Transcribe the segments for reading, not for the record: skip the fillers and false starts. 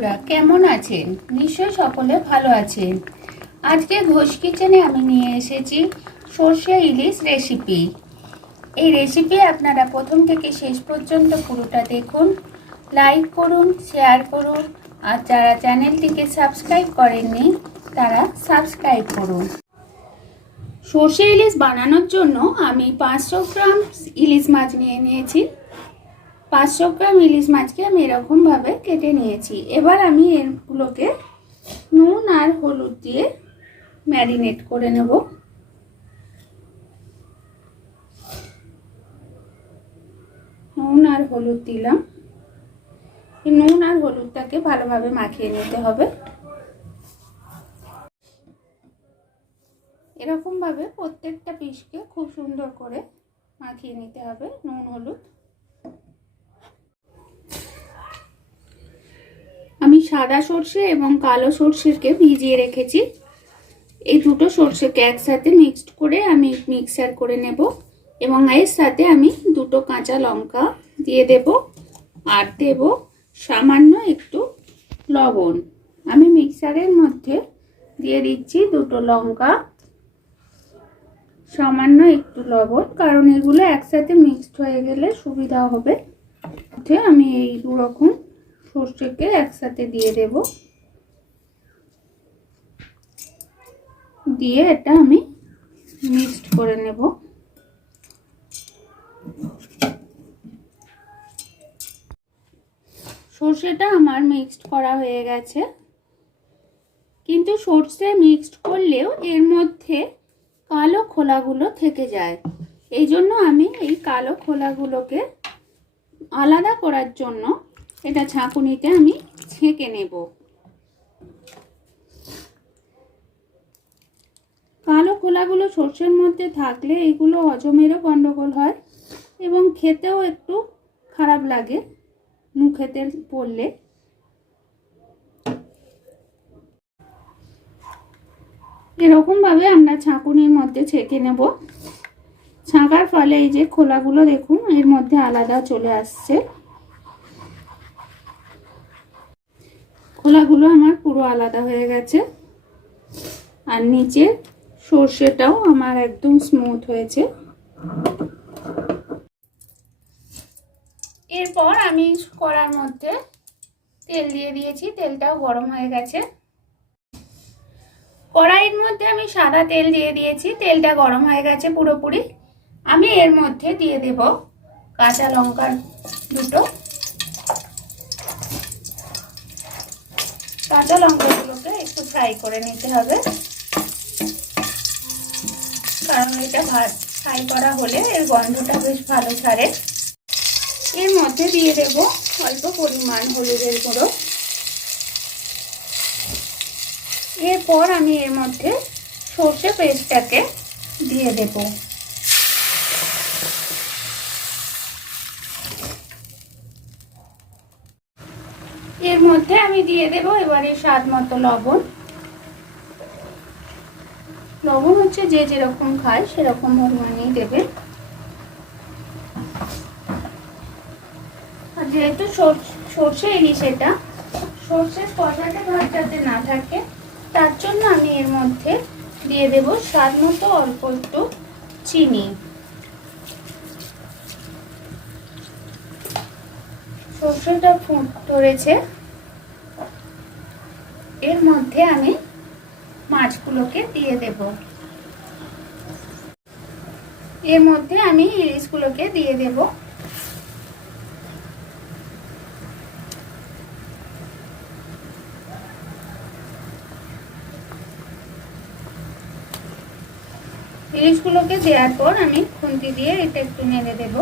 বন্ধুরা, কেমন আছেন? নিশ্চয়ই সকলে ভালো আছেন। আজকে ঘোষ কিচেনে আমি নিয়ে এসেছি সর্ষে ইলিশ রেসিপি। এই রেসিপি আপনারা প্রথম থেকে শেষ পর্যন্ত পুরোটা দেখুন, লাইক করুন, শেয়ার করুন, আর যারা চ্যানেলটিকে সাবস্ক্রাইব করেননি তারা সাবস্ক্রাইব করুন। সর্ষে ইলিশ বানানোর জন্য আমি 500 গ্রাম ইলিশ মাছ নিয়ে নিয়েছি। 500 গ্রাম ইলিশ মাছকে আমি এরকমভাবে কেটে নিয়েছি। এবার আমি এগুলোকে নুন আর হলুদ দিয়ে ম্যারিনেট করে নেব। নুন আর হলুদ দিলাম। এই নুন আর হলুদটাকে ভালোভাবে মাখিয়ে নিতে হবে। এরকমভাবে প্রত্যেকটা পিসকে খুব সুন্দর করে মাখিয়ে নিতে হবে নুন হলুদ। আমি সাদা সর্ষে এবং কালো সর্ষেকে ভিজিয়ে রেখেছি। এই দুটো সর্ষেকে একসাথে মিক্সড করে আমি মিক্সার করে নেব এবং এর সাথে আমি দুটো কাঁচা লঙ্কা দিয়ে দেব আর দেব সামান্য একটু লবণ। আমি মিক্সারের মধ্যে দিয়ে দিচ্ছি দুটো লঙ্কা, সামান্য একটু লবণ, কারণ এগুলো একসাথে মিক্সড হয়ে গেলে সুবিধা হবে। আমি এই দু রকম সর্ষেকে একসাথে দিয়ে দেব, দিয়ে এটা আমি মিক্সড করে নেব। সর্ষেটা আমার মিক্সড করা হয়ে গেছে, কিন্তু সর্ষে মিক্সড করলেও এর মধ্যে কালো খোলাগুলো থেকে যায়। এই জন্য আমি এই কালো খোলাগুলোকে আলাদা করার জন্য এটা ছাঁকুনিতে আমি ছেঁকে নেব। কালো খোলাগুলো সর্ষের মধ্যে থাকলে এগুলো হজমেরও গন্ডগোল হয় এবং খেতেও একটু খারাপ লাগে মুখেতে পড়লে। এরকমভাবে আমরা ছাঁকুনির মধ্যে ছেঁকে নেব। ছাঁকার ফলে এই যে খোলাগুলো দেখুন এর মধ্যে আলাদা চলে আসছে। খোলাগুলো আমার পুরো আলাদা হয়ে গেছে আর নিচের সর্ষেটাও আমার একদম স্মুথ হয়েছে। এরপর আমি কড়ার মধ্যে তেল দিয়ে দিয়েছি, তেলটাও গরম হয়ে গেছে। কড়াইয়ের মধ্যে আমি সাদা তেল দিয়ে দিয়েছি, তেলটা গরম হয়ে গেছে পুরোপুরি। আমি এর মধ্যে দিয়ে দেব কাঁচা লঙ্কা দুটো। কাঁচা লঙ্কাগুলোকে একটু ফ্রাই করে নিতে হবে, কারণ এটা ফ্রাই করা হলে এর গন্ধটা বেশ ভালো ছাড়ে। এর মধ্যে দিয়ে দেব অল্প পরিমাণ হলুদের গুঁড়ো। এরপর আমি এর মধ্যে সর্ষে পেস্টটাকে দিয়ে দেব। এর মধ্যে আমি দিয়ে দেব এবারে স্বাদ মতো লবণ। লবণ হচ্ছে যে যেরকম খায় সেরকম পরিমাণেই দেবে। আর যেহেতু সর্ষে ইলিশ, এটা সর্ষের কষাটা ভাত যাতে না থাকে তার জন্য আমি এর মধ্যে দিয়ে দেব স্বাদ মতো অল্প একটু চিনি। সর্ষেটা ফুট ধরেছে, এর মধ্যে আমি মাছগুলোকে দিয়ে দেব। এর মধ্যে আমি ইলিশগুলোকে দিয়ে দেব। ইলিশগুলোকে দেওয়ার পর আমি খুন্তি দিয়ে এটা একটু নেড়ে দেব।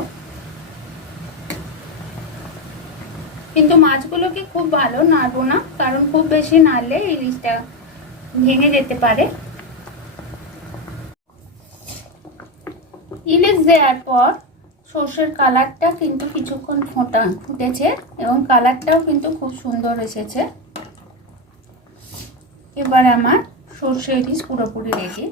কিন্তু মাছগুলোকে খুব ভালো নাড়বো না, কারণ খুব বেশি নাড়লে ইলিশটা ভেঙে যেতে পারে। ইলিশ দেওয়ার পর সর্ষের কালারটা কিন্তু কিছুক্ষণ ফুটেছে এবং কালারটাও কিন্তু খুব সুন্দর এসেছে। এবার আমার সর্ষে ইলিশ পুরোপুরি রেডি।